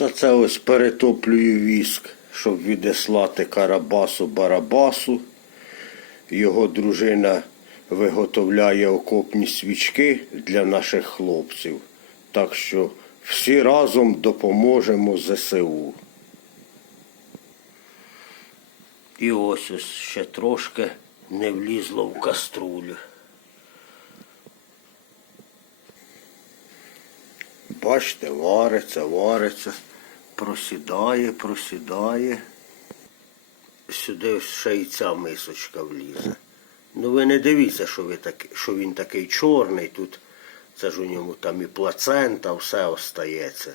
Та це ось перетоплюю віск, щоб відеслати Карабасу Барабасу. Його дружина виготовляє окопні свічки для наших хлопців. Так що всі разом допоможемо ЗСУ. І ось ось ще трошки не влізло в каструлю. Бачите, вариться, вариться, просідає, просідає. Сюди ще й ця мисочка влізе. Ну ви не дивіться, що, ви так, що він такий чорний. Тут це ж у ньому там і плацента, все остається.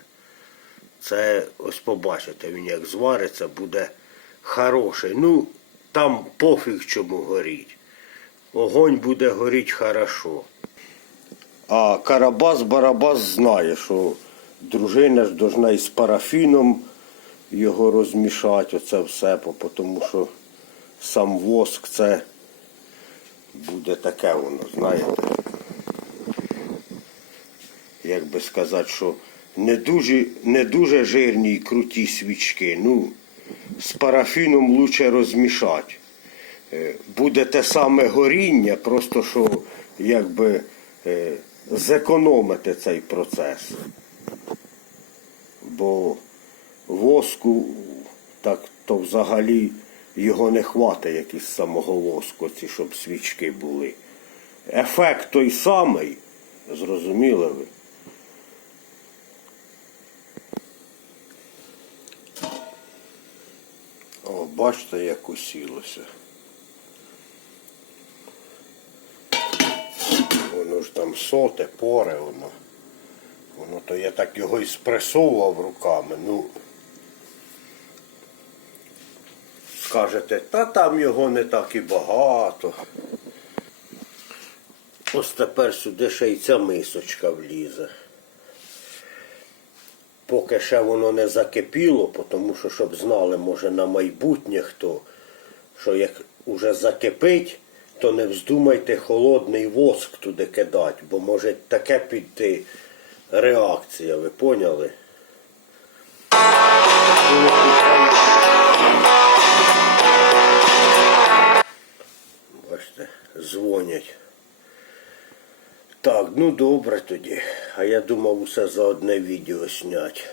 Це ось побачите, він як звариться, буде хороший. Ну, там пофіг чому горіть. Огонь буде горіть хорошо. А Карабас Барабас знає, що дружина ж должна із парафіном його розмішати, оце все, тому що сам воск це буде таке воно, знаєте. Як би сказати, що не дуже, не дуже жирні і круті свічки. Ну, з парафіном лучше розмішати. Е, Буде те саме горіння, просто що якби е, зекономити цей процес. Бо воску так то взагалі його не хватить, як із самого воску, ці, щоб свічки були. Ефект той самий, зрозуміли ви? О, бачите, як усілося. Воно ж там соте, поре воно. Воно то я так його і спресовував руками. Ну скажете, та там його не так і багато. Ось тепер сюди ще й ця мисочка влізе. Поки ще воно не закипіло, тому що, щоб знали, може, на майбутнє хто, що як уже закипить, то не вздумайте холодний воск туди кидати, бо може таке піти реакція, ви поняли? Бачите, дзвонять. Так, ну добре тоді. А я думав усе за одне відео снять.